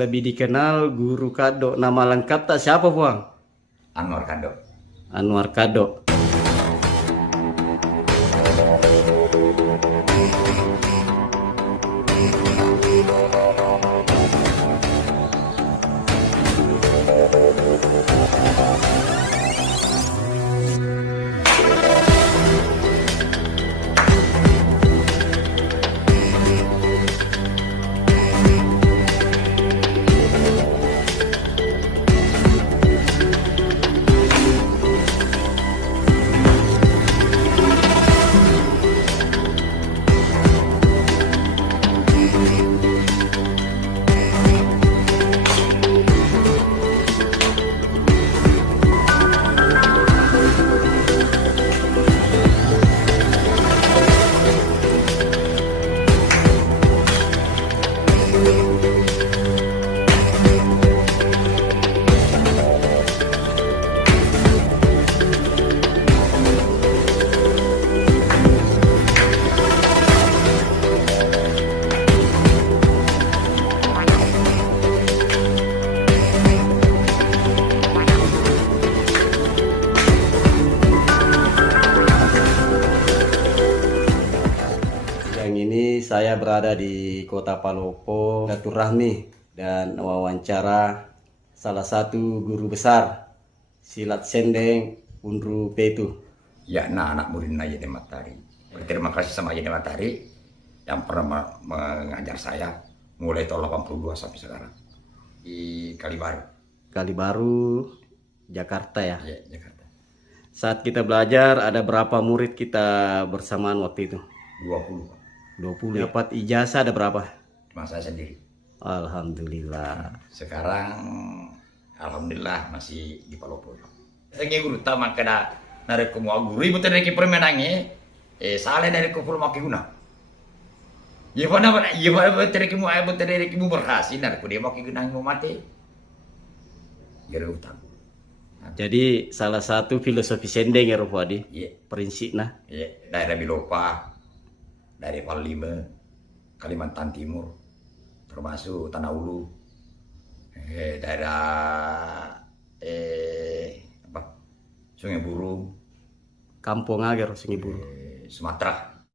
lebih dikenal Guru Kado. Nama lengkap tak siapa, Buang? Anwar Kado. Anwar Kado. Yang ini saya berada di Kota Palopo, silaturahmi dan wawancara salah satu guru besar silat sendeng Undru Petu. Ya, anak muridnya Yeni Matahari. Berterima kasih sama Yeni Matahari yang pernah mengajar saya mulai tahun 82 sampai sekarang di Kalibaru. Kalibaru, Jakarta ya. Ya, Jakarta. Saat kita belajar ada berapa murid kita bersamaan waktu itu? 20. 20. Dapat ijazah ada berapa? Cuma saya sendiri. Alhamdulillah. Sekarang alhamdulillah masih di Palopo. Saya guru tamat kena narik kumua guru ibu tadi ki permenange sale dari kupul makiguna. Ya mana ya mana tadi ki ibu tadi ki berhasil narik dia makiguna mau mati. Guru utang. Jadi salah satu filosofi sendeng ya Rufadi. Iya. Prinsipnya. Iya, daerah Bilopa, dari Palime, Kalimantan Timur, termasuk Tanah Ulu, daerah apa, Sungai Burung, Kampung Agar Sungai Buru. Sumatera.